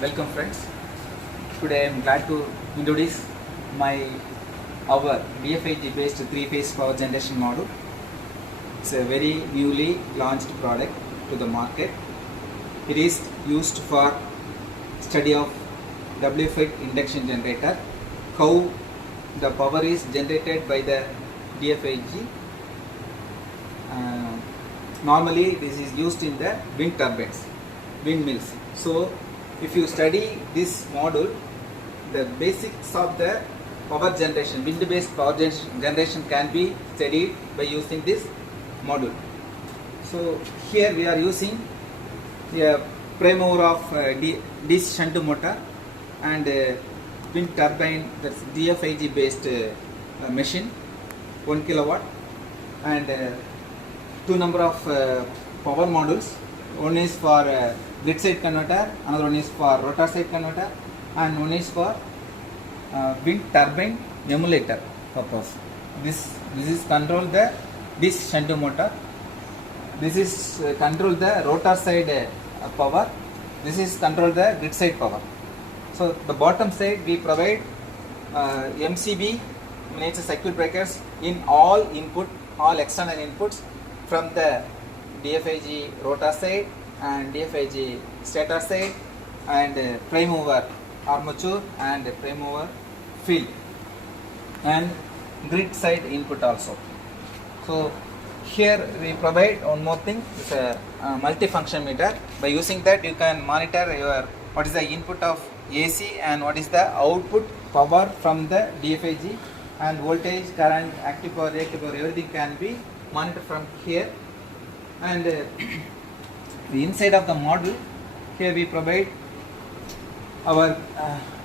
Welcome friends. Today I am glad to introduce our DFIG based 3-phase power generation module. It's a very newly launched product to the market. It is used for study of DFIG induction generator, how the power is generated by the DFIG. Normally this is used in the wind turbines, windmills. So if you study this module, the basics of the power generation, wind-based power generation can be studied by using this module. So here we are using a prime mover of DC shunt motor and wind turbine, that's DFIG based machine, 1 kilowatt, and two number of power modules. One is for grid side converter, another one is for rotor side converter, and one is for wind turbine emulator purpose. This is control the DC shunt motor. This is control the rotor side power. This is control the grid side power. So the bottom side we provide MCB, miniature circuit breakers, in all external inputs from the DFIG rotor side and DFIG stator side, and prime mover armature and prime mover field, and grid side input also. So here we provide one more thing, it's a multifunction meter. By using that you can monitor what is the input of AC and what is the output power from the DFIG, and voltage, current, active power, reactive power, everything can be monitored from here. And the inside of the module, here we provide our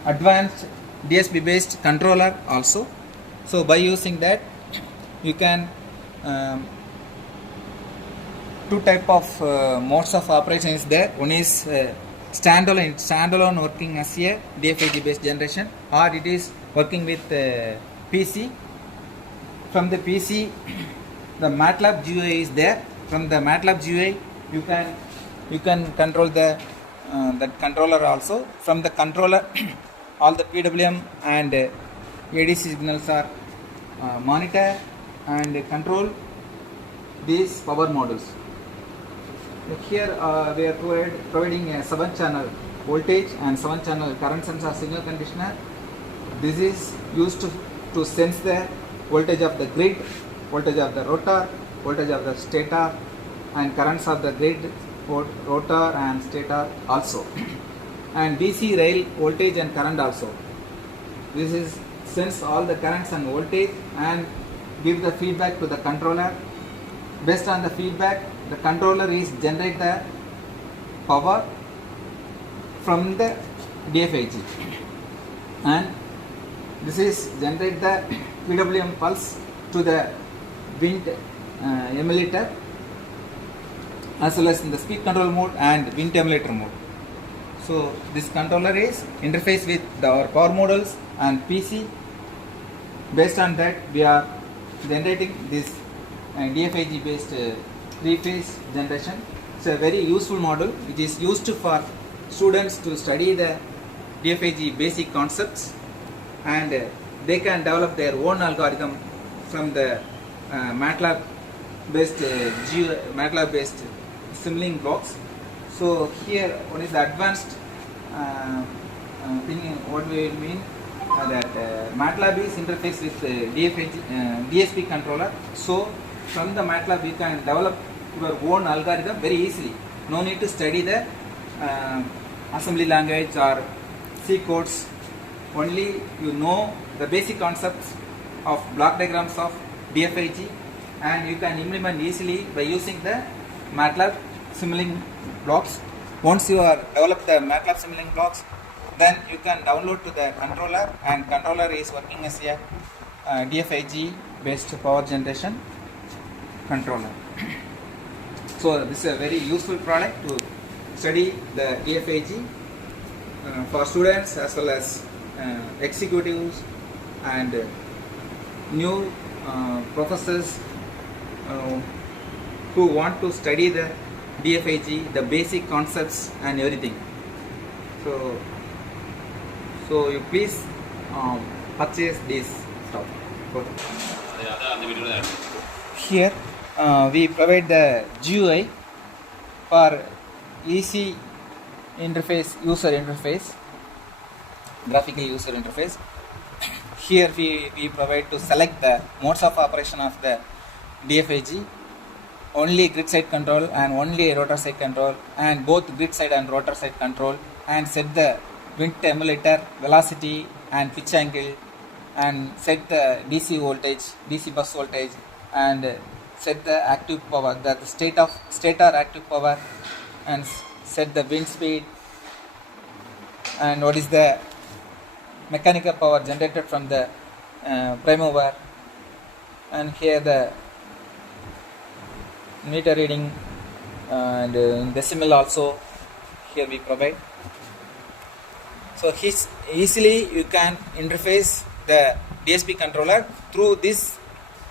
advanced DSP based controller also. So by using that you can two type of modes of operation is there. One is standalone working as a DFIG based generation, or it is working with PC. From the PC the MATLAB GUI is there. From the MATLAB GUI you can control the that controller also. From the controller all the PWM and ADC signals are monitored and control these power modules. Here we are providing a 7-channel voltage and 7-channel current sensor signal conditioner. This is used to sense the voltage of the grid, voltage of the rotor, voltage of the stator, and currents of the grid, rotor and stator also, and DC rail voltage and current also. This is sense all the currents and voltage and give the feedback to the controller. Based on the feedback, the controller is generate the power from the DFIG, and this is generate the PWM pulse to the wind emulator, as well as in the speed control mode and wind emulator mode. So this controller is interface with our power modules and PC. Based on that we are generating this DFIG based 3-phase generation. It's a very useful module which is used for students to study the DFIG basic concepts, and they can develop their own algorithm from the MATLAB based simulating blocks. So here one is the advanced thing. What we mean that MATLAB is interface with DFIG DSP controller. So from the MATLAB you can develop your own algorithm very easily. No need to study the assembly language or C codes. Only you know the basic concepts of block diagrams of DFIG, and you can implement easily by using the MATLAB simulating blocks. Once you are developed the MATLAB simulating blocks, then you can download to the controller, and controller is working as a DFIG based power generation controller. So this is a very useful product to study the DFIG for students as well as executives and new professors who want to study the DFIG, the basic concepts and everything. So, so you please purchase this stuff. Here we provide the GUI for easy interface, user interface, graphical user interface. Here we provide to select the modes of operation of the DFIG, only grid side control and only rotor side control, and both grid side and rotor side control, and set the wind emulator velocity and pitch angle, and set the DC voltage, DC bus voltage, and set the active power, the stator active power, and set the wind speed, and what is the mechanical power generated from the prime mover, and here the meter reading and decimal also here we provide. So easily you can interface the DSP controller through this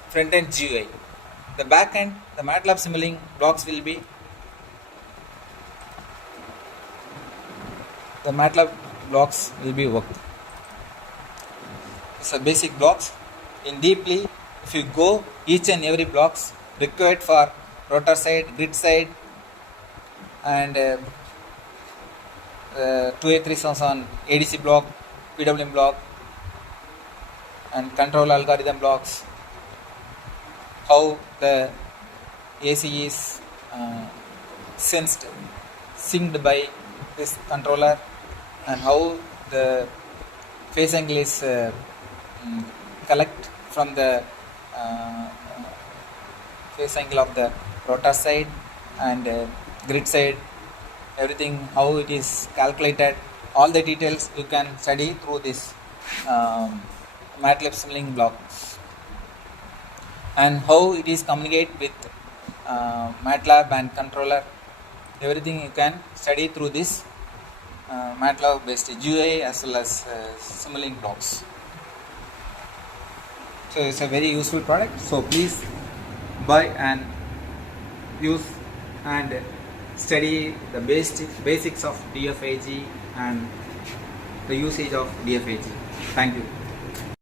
front end GUI. The back end, the MATLAB simulating blocks will be worked. So basic blocks. In deeply, if you go each and every blocks required for rotor side, grid side, and 2A3 sounds on ADC block, PWM block, and control algorithm blocks, how the AC is synced by this controller, and how the phase angle is collect from the phase angle of the rotor side and grid side, everything how it is calculated, all the details you can study through this MATLAB simulating blocks, and how it is communicate with MATLAB and controller, everything you can study through this MATLAB based GUI as well as simulating blocks. So it's a very useful product, so please buy and use and study the basics of DFIG and the usage of DFIG. Thank you.